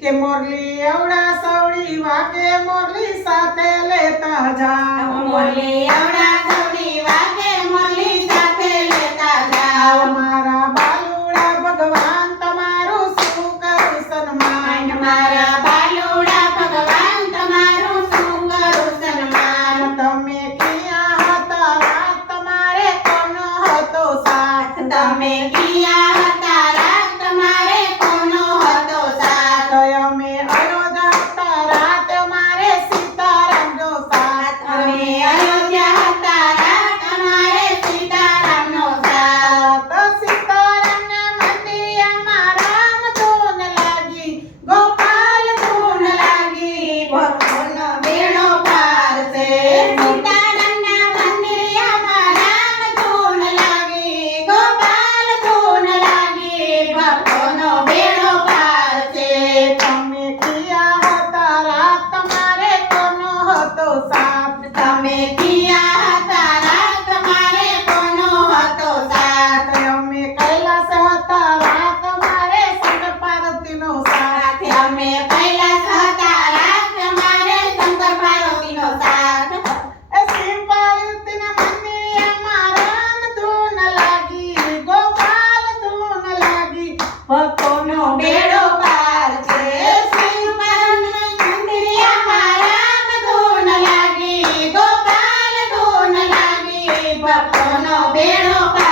કે મોરલી તમારું શું સન્માન. મારા બાલુડા ભગવાન તમારું શું સન્માન. તમે ક્યાં હતા? તમારે કોનો હતો સાથ? તમે Tamekin. guapo, no, pero.